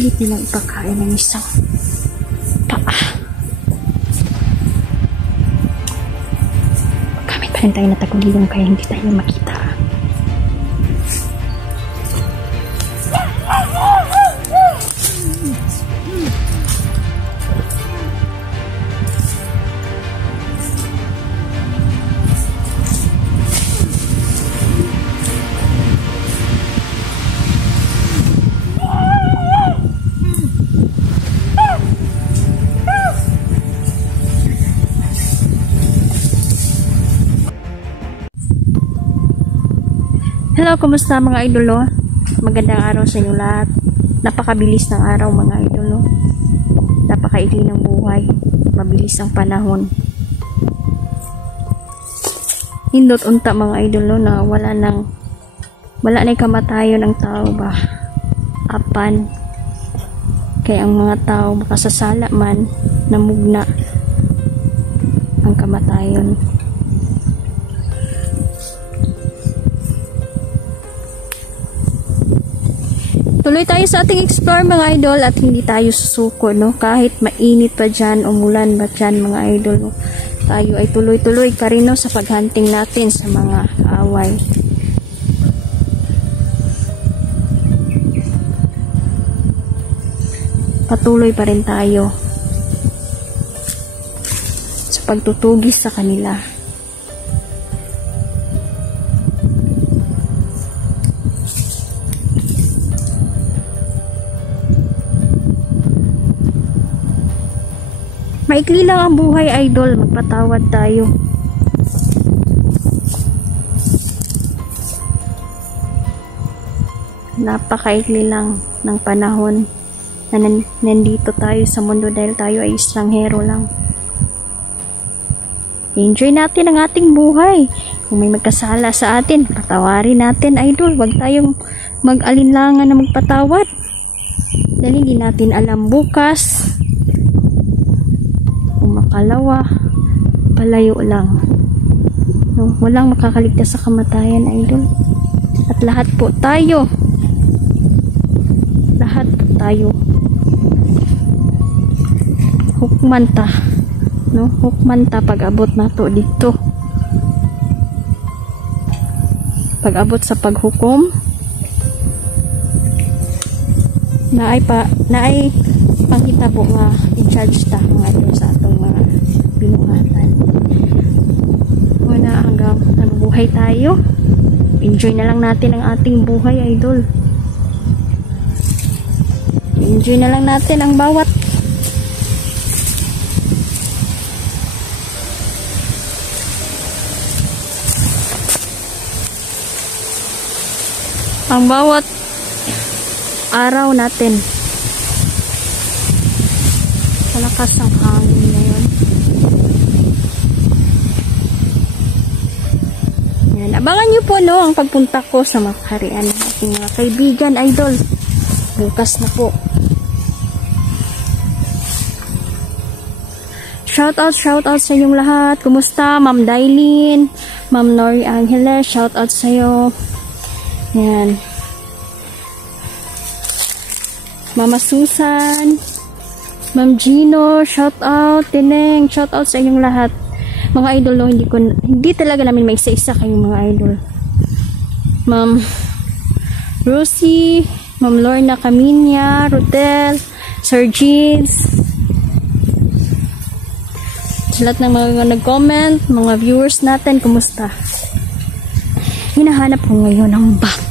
Pilit nilang ipakain ng isang paa. Gamit pa rin tayo na tagulilong kaya hindi tayo makita. Hello, kumusta mga idolo? Magandang araw sa inyo lahat. Napakabilis ng araw mga idolo. Napakaikli ng buhay. Mabilis ang panahon. Hindot unta mga idolo na wala na kamatayon ng tao ba? Apan. Kaya ang mga tao makasasala man namugna ang kamatayon. Tuloy tayo sa ating explore mga idol at hindi tayo susuko, no? Kahit mainit pa dyan, umulan pa dyan mga idol, no? Tayo ay tuloy-tuloy pa rin, no, sa paghunting natin sa mga away. Patuloy pa rin tayo sa pagtutugis sa kanila. Maikli lang ang buhay idol, magpatawad tayo. Napakaikli lang ng panahon na nandito tayo sa mundo dahil tayo ay estranghero lang. Enjoy natin ang ating buhay. Kung may magkasala sa atin, patawarin natin idol. Huwag tayong mag-alinlangan na magpatawad. Dahil hindi natin alam bukas. Makalawa, palayo lang, no? Walang makakaligtas sa kamatayan idol. At lahat po tayo hukmanta, no? Hukmanta pag abot na to dito, pag abot sa paghukom na ay panghitabo nga i-charge ta mga idol sa atong mga binuhatan. Muna hanggang buhay tayo. Enjoy na lang natin ang ating buhay idol. Enjoy na lang natin ang bawat araw natin. Malakas ang hangin ngayon. Yan. Abangan nyo po, no, ang pagpunta ko sa makaharian ng ating mga kaibigan idol. Bukas na po. Shoutout sa inyong lahat. Kumusta? Ma'am Dailin, Ma'am Nori Angeles, shoutout sa iyo. Yan. Mama Susan, Ma'am Gino, shoutout. Tineng, shoutout sa inyong lahat. Mga idol, no, hindi talaga namin may isa-isa kayong mga idol. Ma'am Rosie, Ma'am Lorna Caminia, Rodel, Sir Jeans, sa lahat ng mga nag-comment, mga viewers natin, kumusta? Hinahanap ko ngayon ang bata.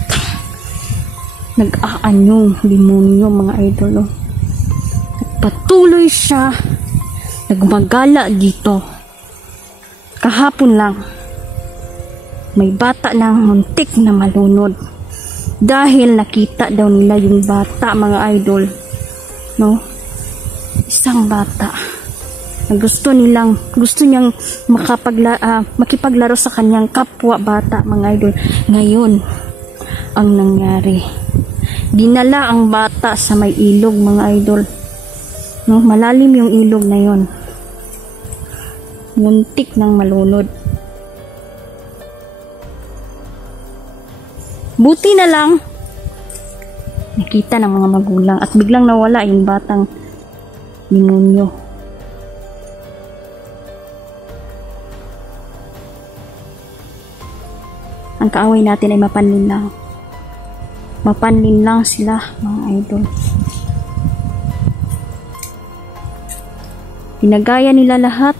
Nag-aanyong demonyo mga idol, no? Patuloy siya nagmagala dito. Kahapon lang may bata na muntik na malunod dahil nakita daw nila yung bata mga idol, no? Isang bata na gusto niyang makipaglaro sa kanyang kapwa bata, mga idol. Ngayon ang nangyari, dinala ang bata sa may ilog, mga idol. No, malalim yung ilog na yon, muntik nang malunod. Buti na lang nakita ng mga magulang at biglang nawala yung batang demonyo. Ang kaaway natin ay mapanlinlang. Mapanlinlang sila, mga idol. Pinagaya nila lahat.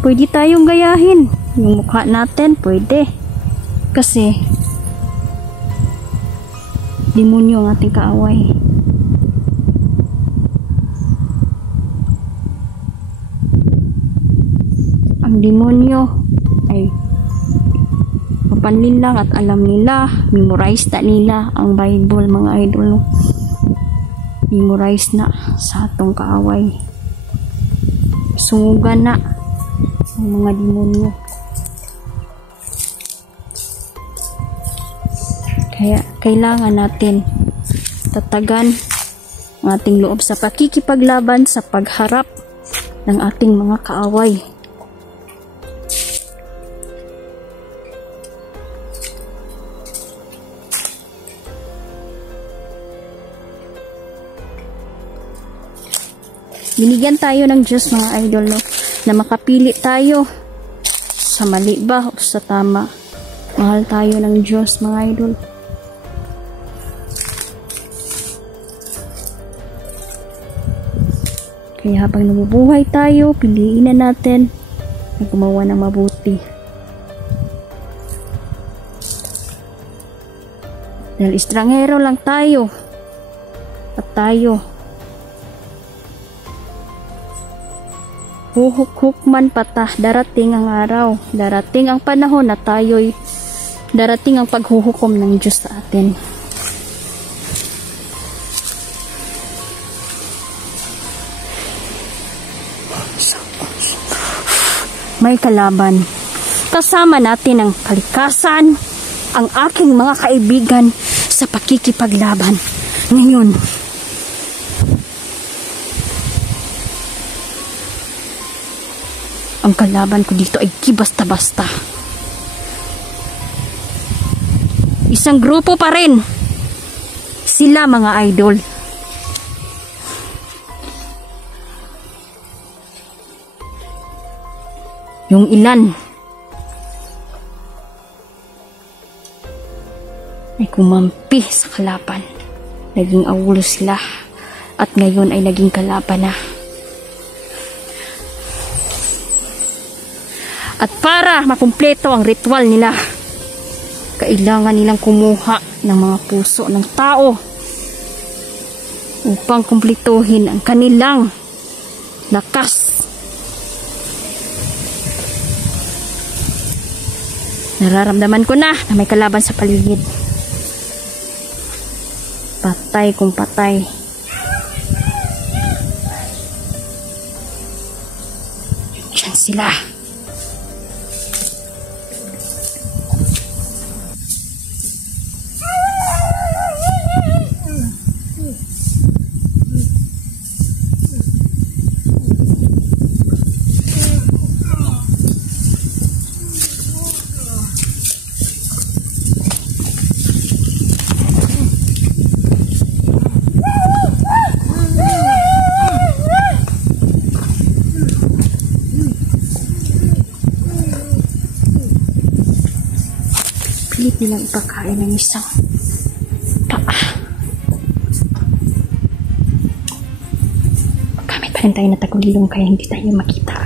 Pwede tayong gayahin. Yung mukha natin, pwede. Kasi, demonyo ang ating kaaway. Ang demonyo ay mapanlinlang at alam nila, memorize na nila ang Bible, mga idol. Memorize na sa atong kaaway. Sungugan na ang mga demonyo. Kaya kailangan natin tatagan ang ating loob sa pakikipaglaban sa pagharap ng ating mga kaaway. Binigyan tayo ng Diyos, mga idol, no, na makapili tayo sa mali ba o sa tama. Mahal tayo ng Diyos, mga idol. Kaya habang nabubuhay tayo, piliin na natin na gumawa ng mabuti. Dahil estranghero lang tayo at tayo huhuk-hukman pata, darating ang araw, darating ang panahon na tayo'y darating ang paghuhukom ng Diyos sa atin. May kalaban. Kasama natin ang kalikasan, ang aking mga kaibigan sa pakikipaglaban. Ngayon, ang kalaban ko dito ay kibasta-basta. Isang grupo pa rin. Sila, mga idol. Yung ilan ay kumampi sa kalaban. Naging awulo sila at ngayon ay naging kalaban na. At para makumpleto ang ritual nila, kailangan nilang kumuha ng mga puso ng tao upang kumpletuhin ang kanilang lakas. Nararamdaman ko na may kalaban sa paligid. Patay kung patay. Diyan sila. Pilit nilang ipakain ng isang paa. Gamit pa rin tayo na tagulilong kaya hindi tayo makita.